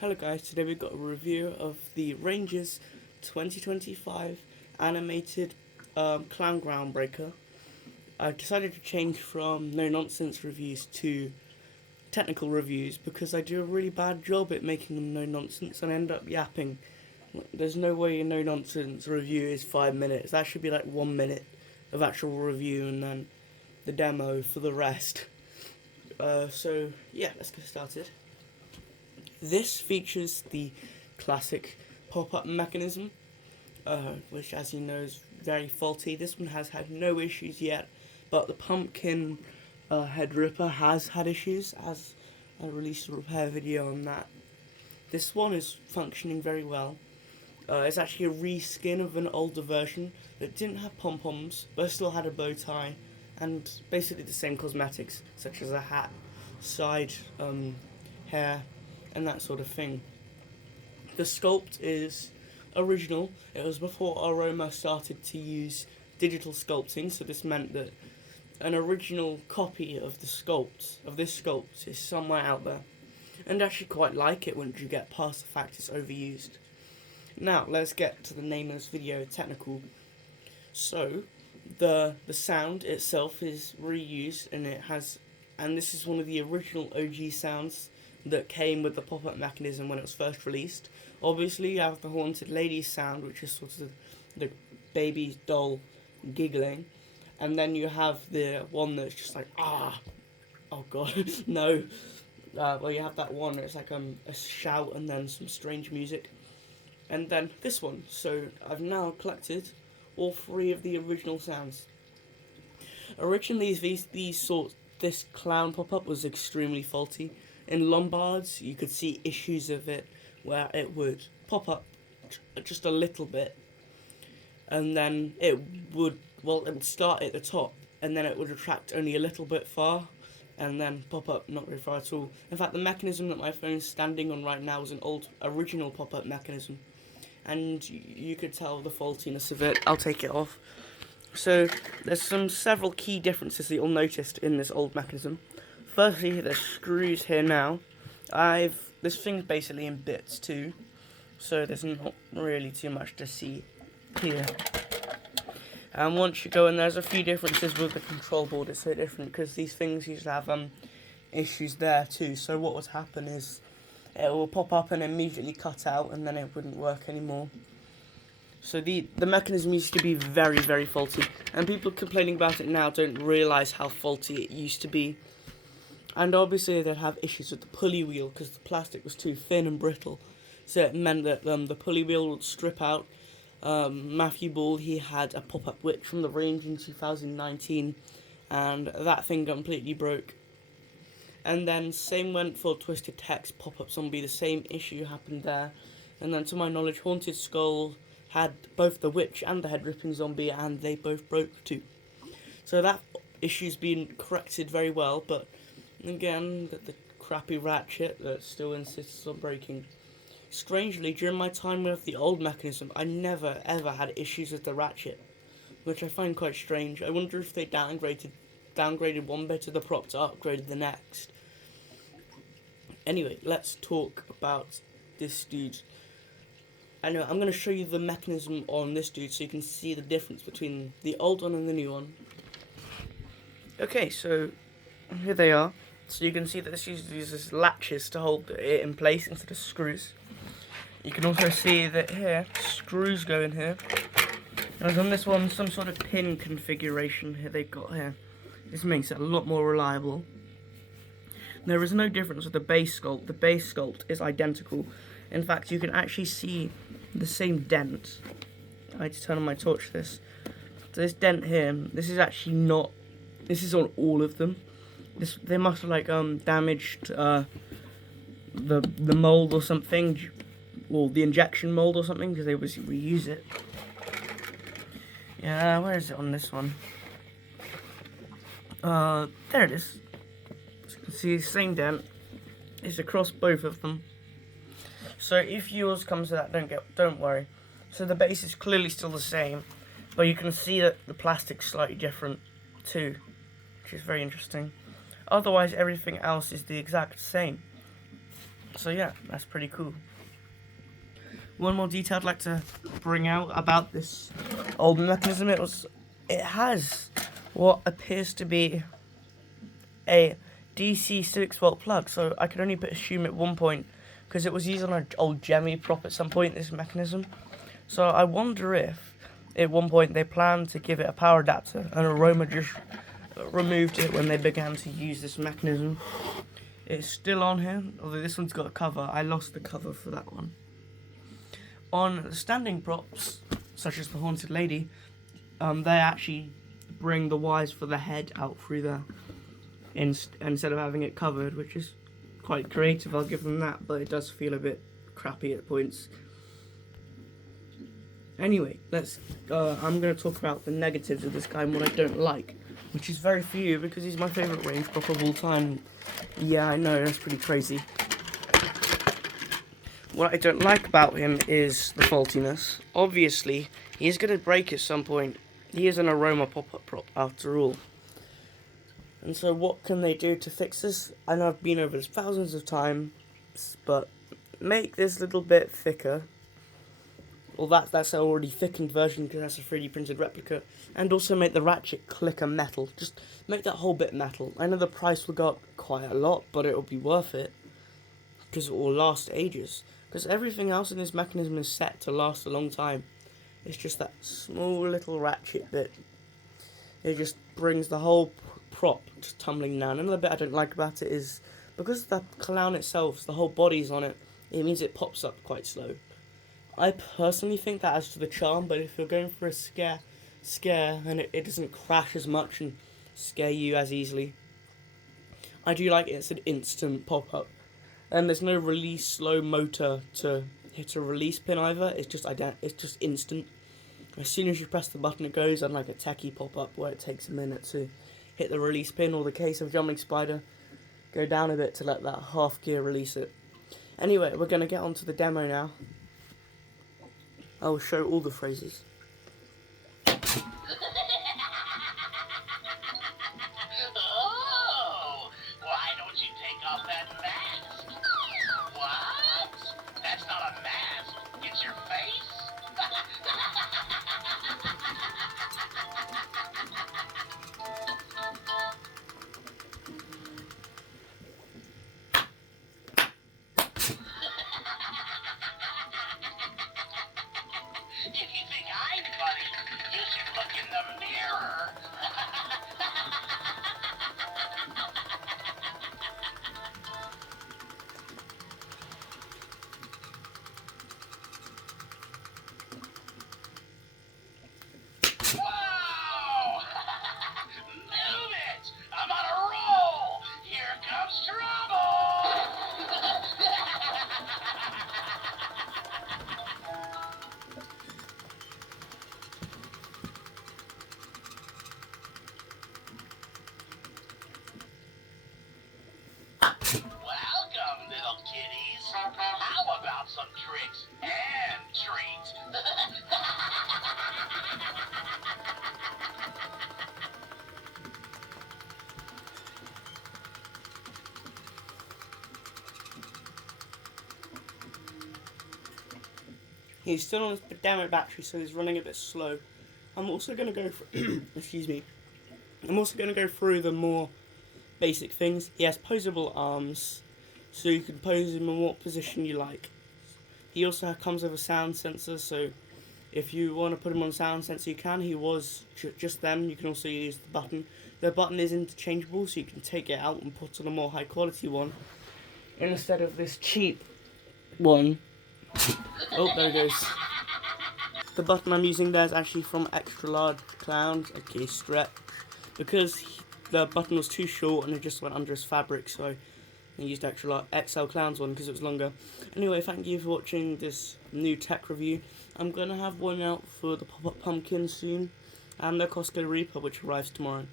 Hello guys, today we've got a review of the Rangers 2025 animated clown Groundbreaker. I decided to change from no nonsense reviews to technical reviews because I do a really bad job at making them no nonsense and I end up yapping. There's no way a no nonsense review is 5 minutes. That should be like 1 minute of actual review and then the demo for the rest. So yeah, let's get started. This features the classic pop-up mechanism, which as you know is very faulty. This one has had no issues yet, but the pumpkin head ripper has had issues, as I released a repair video on that. This one is functioning very well. It's actually a reskin of an older version that didn't have pom-poms, but still had a bow tie, and basically the same cosmetics, such as a hat, side hair, and that sort of thing. The sculpt is original. It was before Aroma started to use digital sculpting, so this meant that an original copy of this sculpt is somewhere out there. And I actually quite like it once you get past the fact it's overused. Now, let's get to the name of this video, technical. So, the sound itself is reused, and this is one of the original OG sounds that came with the pop-up mechanism when it was first released. Obviously, you have the Haunted Lady sound, which is sort of the baby doll giggling, and then you have the one that's just like, oh god, no. Well, you have that one where it's like a shout and then some strange music. And then this one. So I've now collected all three of the original sounds. Originally, this clown pop-up was extremely faulty. In Lombards, you could see issues of it where it would pop up just a little bit, and then it would start at the top, and then it would retract only a little bit far, and then pop up not very far at all. In fact, the mechanism that my phone's standing on right now is an old original pop-up mechanism, and you could tell the faultiness of it. I'll take it off. So there's several key differences that you'll notice in this old mechanism. Firstly, the screws here now. This thing's basically in bits too, so there's not really too much to see here. And once you go in, there's a few differences with the control board. It's so different because these things usually have issues there too. So what would happen is it will pop up and immediately cut out, and then it wouldn't work anymore. So the mechanism used to be very, very faulty, and people complaining about it now don't realise how faulty it used to be. And obviously they'd have issues with the pulley wheel because the plastic was too thin and brittle. So it meant that the pulley wheel would strip out. Matthew Ball, he had a pop-up witch from the range in 2019, and that thing completely broke. And then same went for Twisted Text pop-up zombie, the same issue happened there. And then to my knowledge, Haunted Skull had both the witch and the head-ripping zombie, and they both broke too. So that issue's been corrected very well, but again, the crappy ratchet that still insists on breaking. Strangely, during my time with the old mechanism, I never ever had issues with the ratchet, which I find quite strange. I wonder if they downgraded one bit of the prop to upgrade the next. Anyway, let's talk about this dude. Anyway, I'm going to show you the mechanism on this dude so you can see the difference between the old one and the new one. Okay, so here they are. So you can see that this uses latches to hold it in place instead of screws. You can also see that here, screws go in here. Whereas on this one, some sort of pin configuration here they've got here. This makes it a lot more reliable. There is no difference with the base sculpt. The base sculpt is identical. In fact, you can actually see the same dent. I had to turn on my torch for this. So this dent here, this is actually not... This is on all of them. They must have damaged the mold or something, or the injection mold or something, because they obviously reuse it. Yeah, where is it on this one? There it is. As you can see, the same dent. It's across both of them. So if yours comes to that, don't worry. So the base is clearly still the same, but you can see that the plastic's slightly different too, which is very interesting. Otherwise, everything else is the exact same. So yeah, that's pretty cool. One more detail I'd like to bring out about this old mechanism, it has what appears to be a DC 6-volt plug, so I could only assume at one point, because it was used on an old Gemmy prop at some point, this mechanism. So I wonder if at one point they planned to give it a power adapter and Aroma just removed it when they began to use this mechanism. It's still on here, although this one's got a cover. I lost the cover for that one. On the standing props, such as the Haunted Lady, they actually bring the wires for the head out through there instead of having it covered, which is quite creative, I'll give them that, but it does feel a bit crappy at points. Anyway, I'm going to talk about the negatives of this guy and what I don't like, which is very few because he's my favourite range prop of all time. Yeah, I know, that's pretty crazy. What I don't like about him is the faultiness. Obviously, he's going to break at some point. He is an Aroma pop-up prop, after all. And so what can they do to fix this? I know I've been over this thousands of times, but make this a little bit thicker. Well, that's an already thickened version because that's a 3D printed replica. And also make the ratchet clicker metal. Just make that whole bit metal. I know the price will go up quite a lot, but it will be worth it. Because it will last ages. Because everything else in this mechanism is set to last a long time. It's just that small little ratchet bit. It just brings the whole prop just tumbling down. Another bit I don't like about it is, because the clown itself, the whole body's on it, it means it pops up quite slow. I personally think that adds to the charm, but if you're going for a scare and it doesn't crash as much and scare you as easily, I do like it. It's an instant pop-up. And there's no release slow motor to hit a release pin either. It's just instant. As soon as you press the button, it goes, unlike a techie pop-up where it takes a minute to hit the release pin, or the case of Jumping Spider, go down a bit to let that half gear release it. Anyway, we're going to get on to the demo now. I will show all the phrases. Oh, why don't you take off that mask? What? That's not a mask. It's your face? If you think I'm funny, you should look in the mirror. Whoa! Move it! I'm on a roll! Here comes trouble! Welcome, little kitties. How about some tricks and treats? He's still on his damn battery, so he's running a bit slow. I'm also going to go excuse me. I'm also going to go through the more basic things. He has posable arms, so you can pose him in what position you like. He also comes with a sound sensor, so if you want to put him on sound sensor, you can. He was just them. You can also use the button. The button is interchangeable, so you can take it out and put on a more high quality one instead of this cheap one. Oh, there it goes. The button I'm using there is actually from Extra Large Clowns, aka Stretch, because the button was too short and it just went under his fabric, so I used Extra Large XL Clowns one because it was longer. Anyway, thank you for watching this new tech review. I'm going to have one out for the Pop-Up Pumpkin soon, and the Costco Reaper, which arrives tomorrow.